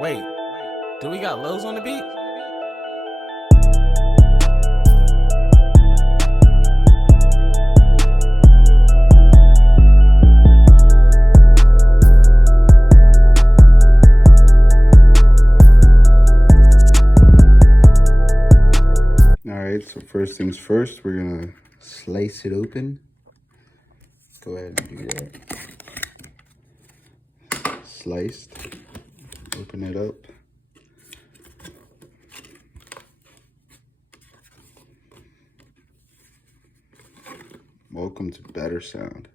Wait, do we got Lowe's on the beat? Alright, so first things first, we're gonna slice it open. Go ahead and do that. Sliced. Open it up. Welcome to better sound.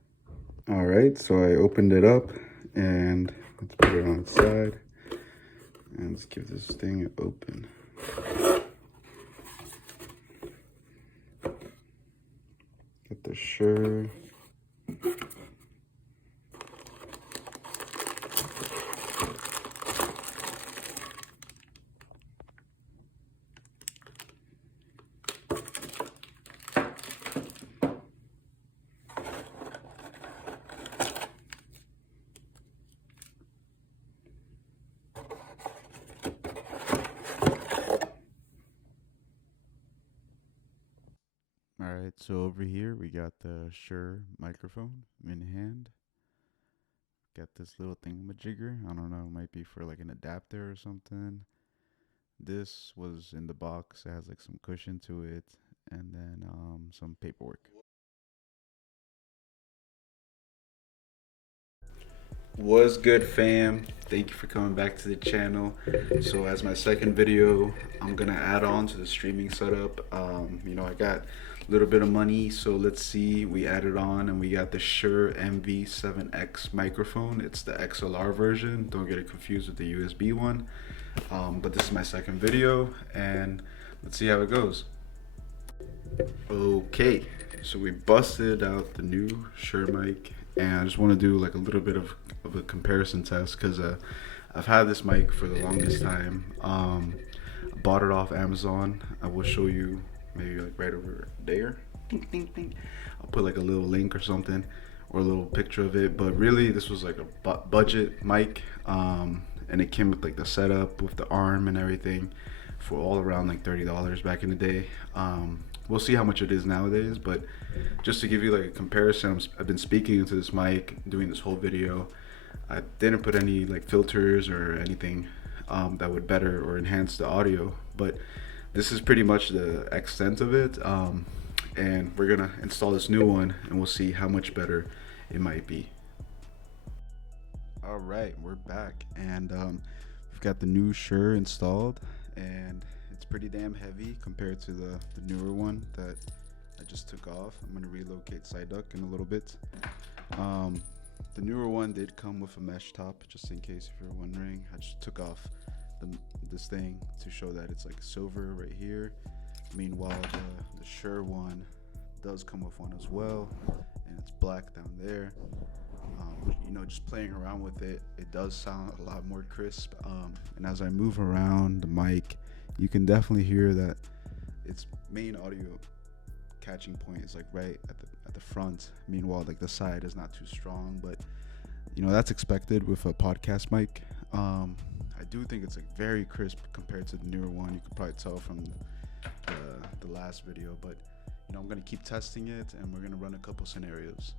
Alright, so I opened it up and let's put it on its side. And let's give this thing an open. Get the SHURE. Alright, so over here we got the SHURE microphone in hand. Got this little thingamajigger. I don't know, it might be for like an adapter or something. This was in the box. It has like some cushion to it and then some paperwork. What's good, fam? Thank you for coming back to the channel. So as my second video, I'm gonna add on to the streaming setup. I got a little bit of money, so let's see. We added on and we got the SHURE MV7X microphone. It's the XLR version. Don't get it confused with the USB one. But this is my second video and let's see how it goes. Okay, so we busted out the new SHURE mic and I just want to do like a little bit of a comparison test because I've had this mic for the longest time. I bought it off Amazon. I will show you maybe like right over there. I'll put like a little link or something or a little picture of it, but really this was like a budget mic, and it came with like the setup with the arm and everything for all around like $30 back in the day. We'll see how much it is nowadays, but just to give you like a comparison, I've been speaking into this mic, doing this whole video. I didn't put any like filters or anything that would better or enhance the audio, but this is pretty much the extent of it. And we're gonna install this new one and we'll see how much better it might be. All right, we're back and we've got the new SHURE installed and it's pretty damn heavy compared to the newer one that I just took off. I'm gonna relocate side duck in a little bit. The newer one did come with a mesh top, just in case if you're wondering. I just took off this thing to show that it's like silver right here. Meanwhile, the SHURE one does come with one as well, and it's black down there. Just playing around with it, it does sound a lot more crisp. And as I move around the mic, you can definitely hear that its main audio catching point is like right at the front. Meanwhile, like the side is not too strong, but that's expected with a podcast mic. I do think it's like very crisp compared to the newer one. You could probably tell from the last video, but I'm gonna keep testing it and we're gonna run a couple scenarios.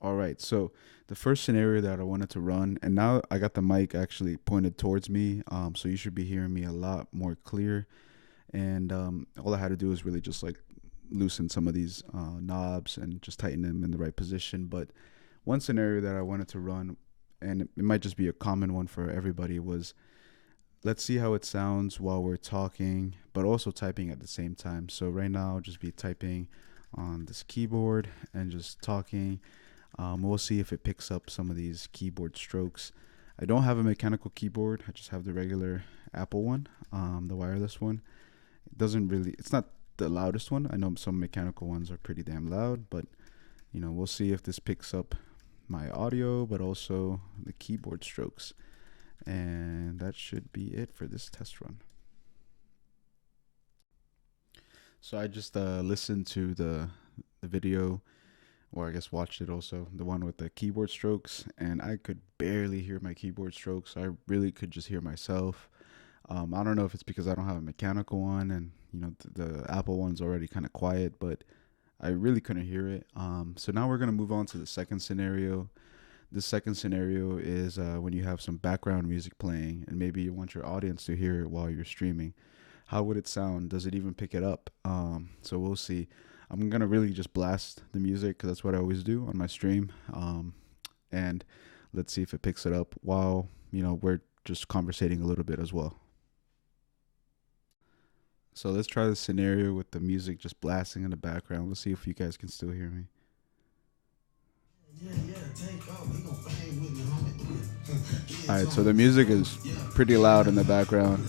All right, so the first scenario that I wanted to run, and now I got the mic actually pointed towards me, so you should be hearing me a lot more clear. And all I had to do is really just like loosen some of these knobs and just tighten them in the right position. But one scenario that I wanted to run, and it might just be a common one for everybody, was let's see how it sounds while we're talking, but also typing at the same time. So right now I'll just be typing on this keyboard and just talking. We'll see if it picks up some of these keyboard strokes. I don't have a mechanical keyboard. I just have the regular Apple one, the wireless one. It's not the loudest one. I know some mechanical ones are pretty damn loud, but we'll see if this picks up my audio, but also the keyboard strokes. And that should be it for this test run. So I just listened to the video or I guess watched it also, the one with the keyboard strokes, and I could barely hear my keyboard strokes. I really could just hear myself. I don't know if it's because I don't have a mechanical one, and the Apple one's already kind of quiet, but I really couldn't hear it. So now we're gonna move on to the second scenario. This second scenario is when you have some background music playing, and maybe you want your audience to hear it while you're streaming. How would it sound? Does it even pick it up? So we'll see. I'm gonna really just blast the music because that's what I always do on my stream. And let's see if it picks it up while we're just conversating a little bit as well. So let's try the scenario with the music just blasting in the background. Let's see if you guys can still hear me. Alright, so the music is pretty loud in the background,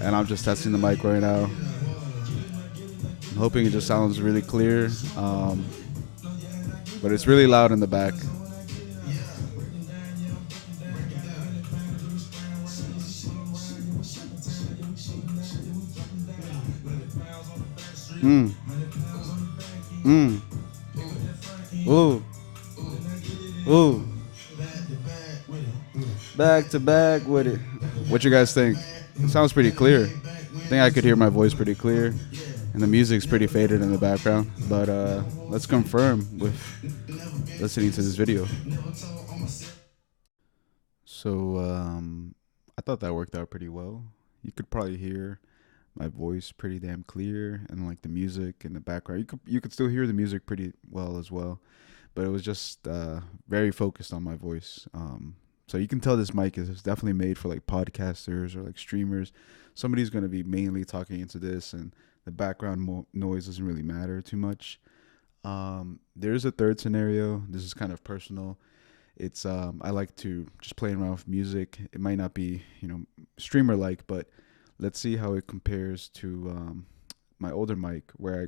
and I'm just testing the mic right now. I'm hoping it just sounds really clear, but it's really loud in the back. Ooh. Ooh. Back to back with it. What you guys think? It sounds pretty clear. I think I could hear my voice pretty clear, and the music's pretty faded in the background. But let's confirm with listening to this video. So I thought that worked out pretty well. You could probably hear my voice pretty damn clear, and like the music in the background. You could still hear the music pretty well as well, but it was just very focused on my voice. So you can tell this mic is definitely made for like podcasters or like streamers. Somebody's going to be mainly talking into this, and the background noise doesn't really matter too much. There's a third scenario. This is kind of personal. It's I like to just play around with music. It might not be streamer like, but let's see how it compares to my older mic, where I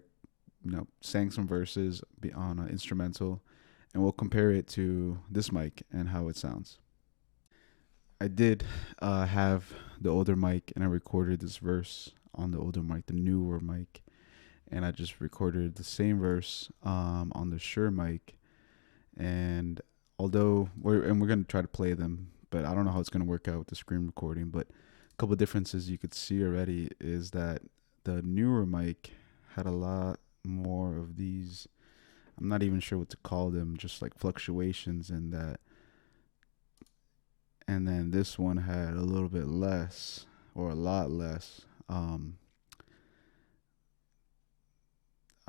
sang some verses on an instrumental, and we'll compare it to this mic and how it sounds. I did have the older mic, and I recorded this verse on the older mic, the newer mic, and I just recorded the same verse on the Shure mic. And although we're gonna try to play them, but I don't know how it's gonna work out with the screen recording. But a couple of differences you could see already is that the newer mic had a lot more of these. I'm not even sure what to call them, just like fluctuations in that. And then this one had a little bit less, or a lot less. I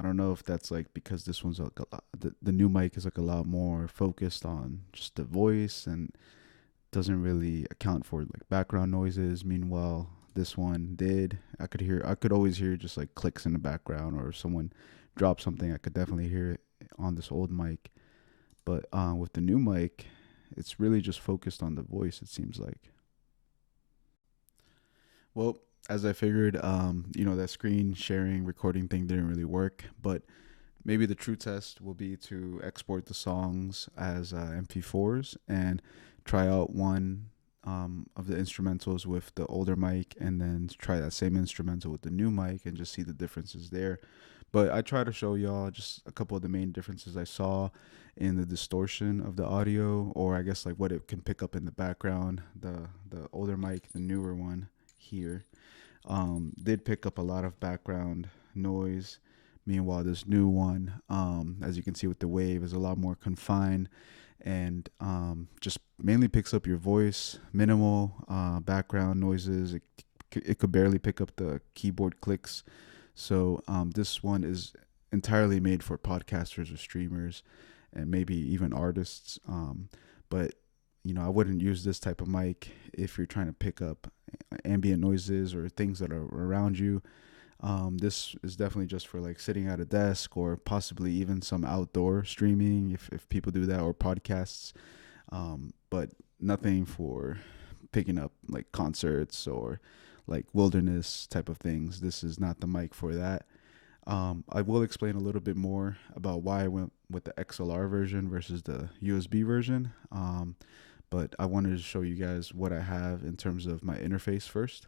don't know if that's like because this one's like the new mic is like a lot more focused on just the voice and doesn't really account for like background noises. Meanwhile, this one did. I could always hear just like clicks in the background, or if someone dropped something, I could definitely hear it on this old mic. But with the new mic, it's really just focused on the voice, it seems like. Well, as I figured, that screen sharing recording thing didn't really work, but maybe the true test will be to export the songs as MP4s and try out one of the instrumentals with the older mic, and then try that same instrumental with the new mic and just see the differences there. But I try to show y'all just a couple of the main differences I saw in the distortion of the audio, or I guess like what it can pick up in the background. The older mic, the newer one here, did pick up a lot of background noise. Meanwhile, this new one, as you can see with the wave, is a lot more confined, and just mainly picks up your voice, minimal background noises. It could barely pick up the keyboard clicks. So this one is entirely made for podcasters or streamers, and maybe even artists. But I wouldn't use this type of mic if you're trying to pick up ambient noises or things that are around you. This is definitely just for like sitting at a desk, or possibly even some outdoor streaming if people do that, or podcasts. But nothing for picking up like concerts or like wilderness type of things. This is not the mic for that. I will explain a little bit more about why I went with the XLR version versus the USB version. But I wanted to show you guys what I have in terms of my interface first.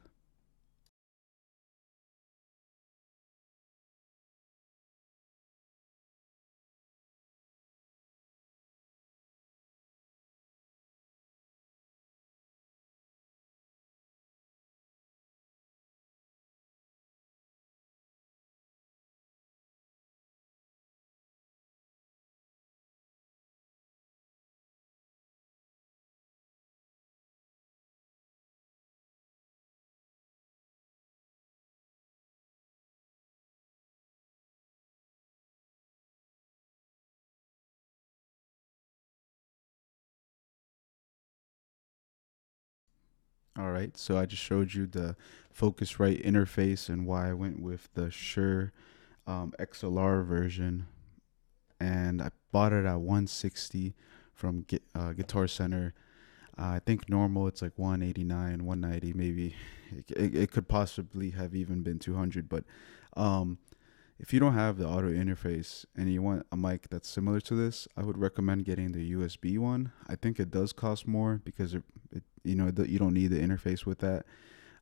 All right, so I just showed you the Focusrite interface and why I went with the Shure XLR version, and I bought it at 160 from Guitar Center. I think normal it's like 189, 190, maybe. It could possibly have even been 200, but um, if you don't have the auto interface and you want a mic that's similar to this, I would recommend getting the USB one. I think it does cost more because you don't need the interface with that.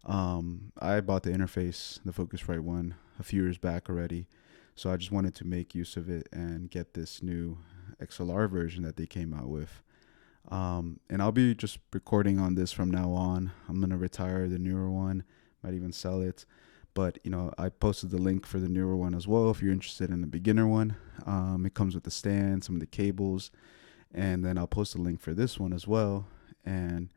I bought the interface, the Focusrite one, a few years back already, so I just wanted to make use of it and get this new XLR version that they came out with. And I'll be just recording on this from now on. I'm gonna retire the newer one, might even sell it. But I posted the link for the newer one as well if you're interested in the beginner one. It comes with the stand, some of the cables, and then I'll post a link for this one as well. And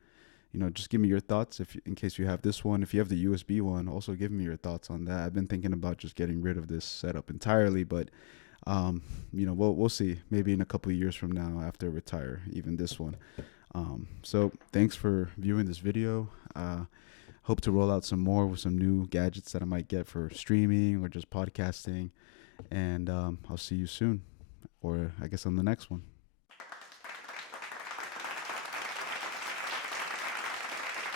just give me your thoughts in case you have this one. If you have the USB one, also give me your thoughts on that. I've been thinking about just getting rid of this setup entirely, but we'll see. Maybe in a couple of years from now, after I retire, even this one. So thanks for viewing this video. Hope to roll out some more with some new gadgets that I might get for streaming or just podcasting. And I'll see you soon, or I guess on the next one.